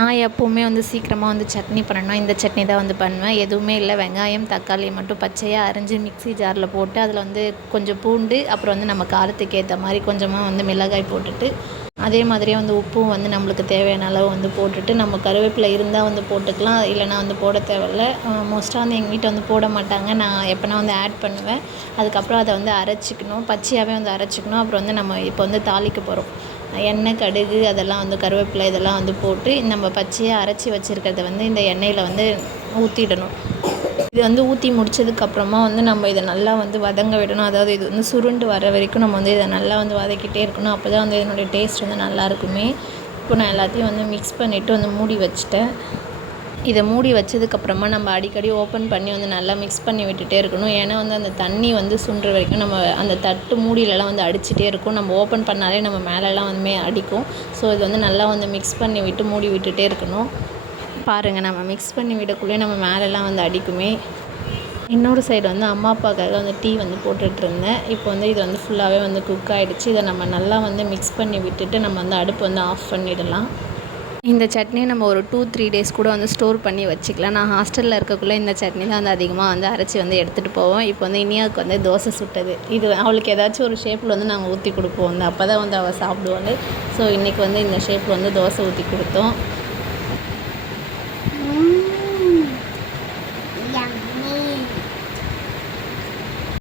நான் எப்போவுமே வந்து சீக்கிரமாக வந்து சட்னி பண்ணணும்னா இந்த சட்னி தான் வந்து பண்ணுவேன். எதுவுமே இல்லை. வெங்காயம் தக்காளி மட்டும் பச்சையாக அரைஞ்சி மிக்ஸி ஜாரில் போட்டு அதில் வந்து கொஞ்சம் பூண்டு அப்புறம் வந்து நம்ம காரத்துக்கு ஏற்ற மாதிரி கொஞ்சமாக வந்து மிளகாய் போட்டுட்டு அதே மாதிரியே வந்து உப்பும் வந்து நம்மளுக்கு தேவையான அளவு வந்து போட்டுட்டு நம்ம கருவேப்பிலை இருந்தால் வந்து போட்டுக்கலாம். இல்லைனா வந்து போட தேவையில்ல. மோஸ்ட்டாக வந்து எங்கள் வீட்டில் வந்து போட மாட்டாங்க. நான் எப்போனா வந்து ஆட் பண்ணுவேன். அதுக்கப்புறம் அதை வந்து அரைச்சிக்கணும். பச்சையாகவே வந்து அரைச்சிக்கணும். அப்புறம் வந்து நம்ம இப்போ வந்து தாளிக்க போகிறோம் எண்ணெய் கடுகு அதெல்லாம் வந்து கருவேப்பிலை இதெல்லாம் வந்து போட்டு நம்ம பச்சையாக அரைச்சி வச்சுருக்கிறத வந்து இந்த எண்ணெயில் வந்து ஊற்றிடணும் இது வந்து ஊற்றி முடிச்சதுக்கப்புறமா வந்து நம்ம இதை நல்லா வந்து வதங்க விடணும். அதாவது இது வந்து சுருண்டு வர வரைக்கும் நம்ம வந்து இதை நல்லா வந்து வதக்கிட்டே இருக்கணும். அப்போ தான் வந்து இதனுடைய டேஸ்ட் வந்து நல்லா இருக்குமே. இப்போ நான் எல்லாத்தையும் வந்து மிக்ஸ் பண்ணிவிட்டு வந்து மூடி வச்சுட்டேன். இதை மூடி வச்சதுக்கப்புறமா நம்ம அடிக்கடி ஓப்பன் பண்ணி வந்து நல்லா மிக்ஸ் பண்ணி விட்டுட்டே இருக்கணும். ஏன்னா வந்து அந்த தண்ணி வந்து சுண்டுற வரைக்கும் நம்ம அந்த தட்டு மூடியிலலாம் வந்து அடிச்சுட்டே இருக்கும். நம்ம ஓப்பன் பண்ணாலே நம்ம மேலெலாம் வந்து அடிக்கும். ஸோ இது வந்து நல்லா வந்து மிக்ஸ் பண்ணி விட்டு மூடி விட்டுட்டே இருக்கணும். பாருங்கள் நம்ம மிக்ஸ் பண்ணி விடக்குள்ளே நம்ம மேலெலாம் வந்து அடிக்குமே. இன்னொரு சைடு வந்து அம்மா அப்பாக்காக வந்து டீ வந்து போட்டுட்ருந்தேன். இப்போ வந்து இது வந்து ஃபுல்லாகவே வந்து குக் ஆகிடுச்சு இதை நம்ம நல்லா வந்து மிக்ஸ் பண்ணி விட்டுட்டு நம்ம வந்து அடுப்பு வந்து ஆஃப் பண்ணிடலாம். இந்த சட்னியை நம்ம ஒரு டூ த்ரீ டேஸ் கூட வந்து ஸ்டோர் பண்ணி வச்சுக்கலாம். நான் ஹாஸ்டலில் இருக்கக்குள்ளே இந்த சட்னி தான் வந்து அதிகமாக வந்து அரைச்சி வந்து எடுத்துகிட்டு போவோம். இப்போ வந்து இனியாவுக்கு வந்து தோசை சுட்டது. இது அவளுக்கு ஏதாச்சும் ஒரு ஷேப்பில் வந்து நாங்கள் ஊற்றி கொடுப்போம். வந்து அப்போ தான் வந்து அவள் சாப்பிடுவாள் ஸோ இன்றைக்கி வந்து இந்த ஷேப்பில் வந்து தோசை ஊற்றி கொடுத்தோம்.